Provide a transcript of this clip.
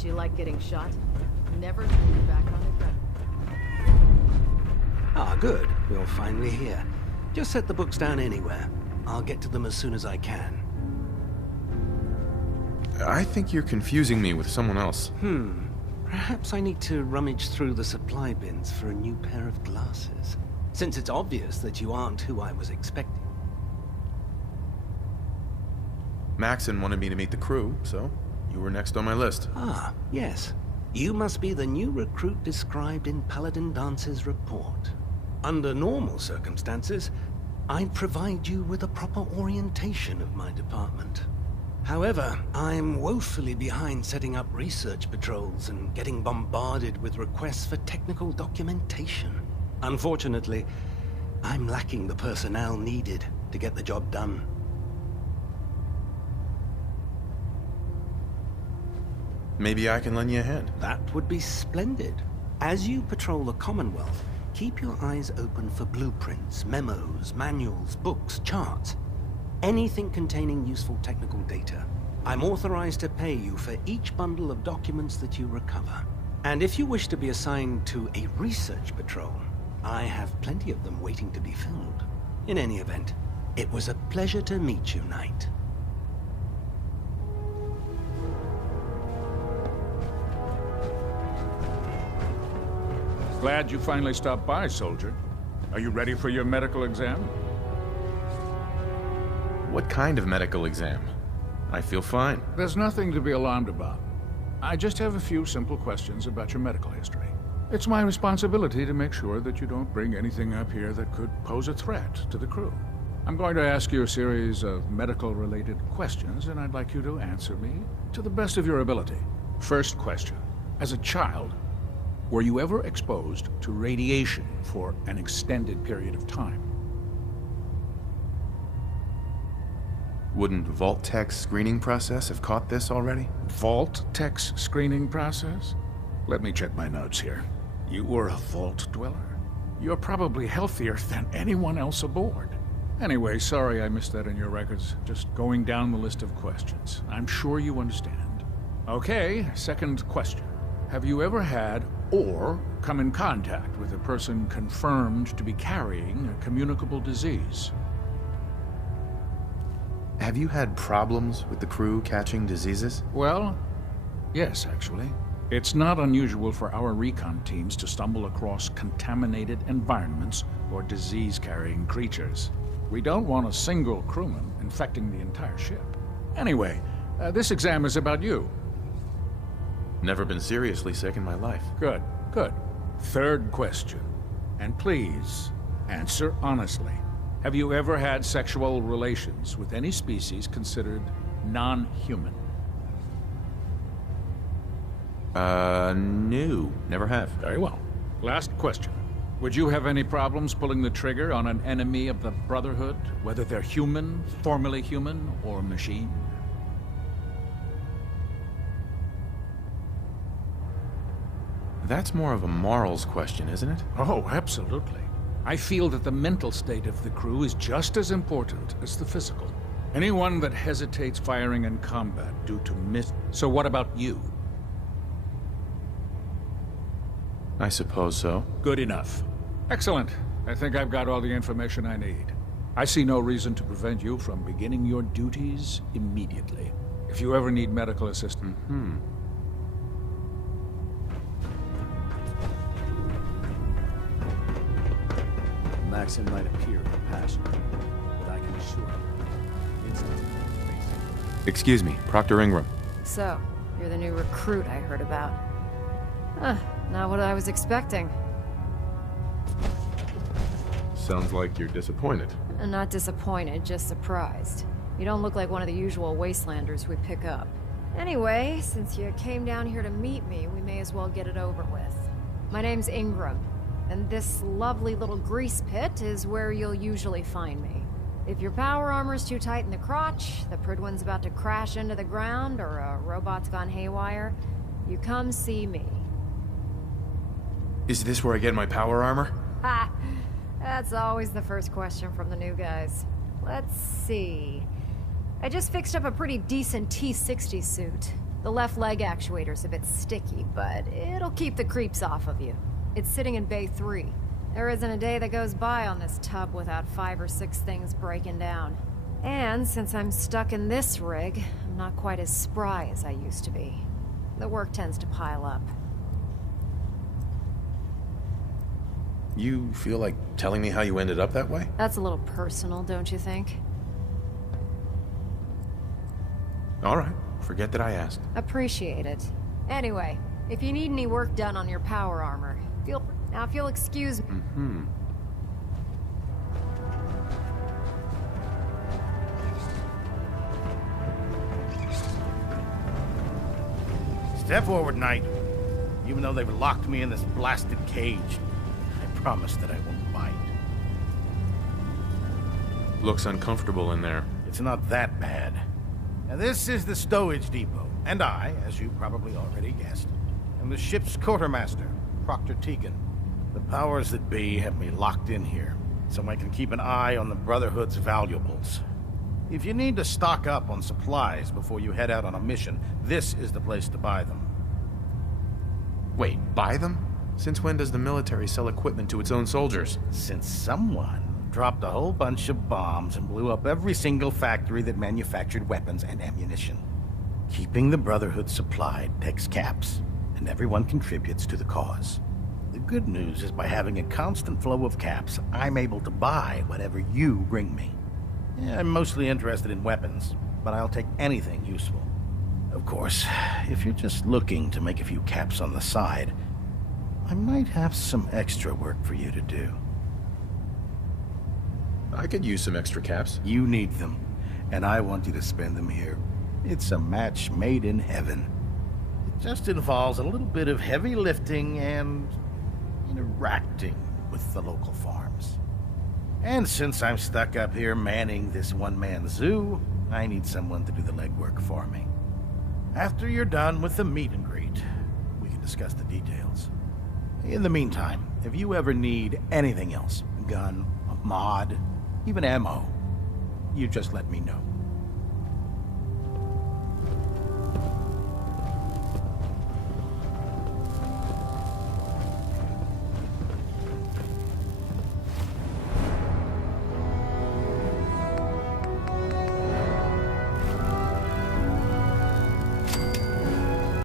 Guess you like getting shot. Never turn your back on it, but... Ah, good. You're finally here. Just set the books down anywhere. I'll get to them as soon as I can. I think you're confusing me with someone else. Perhaps I need to rummage through the supply bins for a new pair of glasses, since it's obvious that you aren't who I was expecting. Maxon wanted me to meet the crew, so you were next on my list. Ah, yes. You must be the new recruit described in Paladin Dance's report. Under normal circumstances, I'd provide you with a proper orientation of my department. However, I'm woefully behind setting up research patrols and getting bombarded with requests for technical documentation. Unfortunately, I'm lacking the personnel needed to get the job done. Maybe I can lend you a hand. That would be splendid. As you patrol the Commonwealth, keep your eyes open for blueprints, memos, manuals, books, charts. Anything containing useful technical data. I'm authorized to pay you for each bundle of documents that you recover. And if you wish to be assigned to a research patrol, I have plenty of them waiting to be filled. In any event, it was a pleasure to meet you, Knight. Glad you finally stopped by, soldier. Are you ready for your medical exam? What kind of medical exam? I feel fine. There's nothing to be alarmed about. I just have a few simple questions about your medical history. It's my responsibility to make sure that you don't bring anything up here that could pose a threat to the crew. I'm going to ask you a series of medical-related questions, and I'd like you to answer me to the best of your ability. First question. As a child, were you ever exposed to radiation for an extended period of time? Wouldn't Vault-Tech's screening process have caught this already? Vault-Tech's screening process? Let me check my notes here. You were a Vault Dweller? You're probably healthier than anyone else aboard. Anyway, sorry I missed that in your records. Just going down the list of questions. I'm sure you understand. Okay, second question. Have you ever had or come in contact with a person confirmed to be carrying a communicable disease? Have you had problems with the crew catching diseases? Well, yes, actually. It's not unusual for our recon teams to stumble across contaminated environments or disease-carrying creatures. We don't want a single crewman infecting the entire ship. Anyway, this exam is about you. Never been seriously sick in my life. Good, good. Third question. And please, answer honestly. Have you ever had sexual relations with any species considered non-human? No. Never have. Very well. Last question. Would you have any problems pulling the trigger on an enemy of the Brotherhood, whether they're human, formerly human, or machine? That's more of a morals question, isn't it? Oh, absolutely. I feel that the mental state of the crew is just as important as the physical. Anyone that hesitates firing in combat due to So what about you? I suppose so. Good enough. Excellent. I think I've got all the information I need. I see no reason to prevent you from beginning your duties immediately. If you ever need medical assistance... Maxon might appear compassionate, but I can assure you, instantly Excuse me, Proctor Ingram. So, you're the new recruit I heard about. Not what I was expecting. Sounds like you're disappointed. Not disappointed, just surprised. You don't look like one of the usual wastelanders we pick up. Anyway, since you came down here to meet me, we may as well get it over with. My name's Ingram, and this lovely little grease pit is where you'll usually find me. If your power armor's too tight in the crotch, the Prydwen's about to crash into the ground, or a robot's gone haywire, you come see me. Is this where I get my power armor? Ha! That's always the first question from the new guys. Let's see. I just fixed up a pretty decent T-60 suit. The left leg actuator's a bit sticky, but it'll keep the creeps off of you. It's sitting in Bay 3. There isn't a day that goes by on this tub without 5 or 6 things breaking down. And since I'm stuck in this rig, I'm not quite as spry as I used to be. The work tends to pile up. You feel like telling me how you ended up that way? That's a little personal, don't you think? All right, forget that I asked. Appreciate it. Anyway, if you need any work done on your power armor, if you'll excuse me. Mm-hmm. Step forward, Knight. Even though they've locked me in this blasted cage, I promise that I won't bite. Looks uncomfortable in there. It's not that bad. Now, this is the stowage depot, and I, as you probably already guessed, am the ship's quartermaster, Proctor Tegan. The powers that be have me locked in here, so I can keep an eye on the Brotherhood's valuables. If you need to stock up on supplies before you head out on a mission, this is the place to buy them. Wait, buy them? Since when does the military sell equipment to its own soldiers? Since someone dropped a whole bunch of bombs and blew up every single factory that manufactured weapons and ammunition. Keeping the Brotherhood supplied takes caps, and everyone contributes to the cause. The good news is by having a constant flow of caps, I'm able to buy whatever you bring me. Yeah, I'm mostly interested in weapons, but I'll take anything useful. Of course, if you're just looking to make a few caps on the side, I might have some extra work for you to do. I could use some extra caps. You need them, and I want you to spend them here. It's a match made in heaven. It just involves a little bit of heavy lifting and interacting with the local farms. And since I'm stuck up here manning this one-man zoo, I need someone to do the legwork for me. After you're done with the meet and greet, we can discuss the details. In the meantime, if you ever need anything else, gun, a mod, even ammo, you just let me know.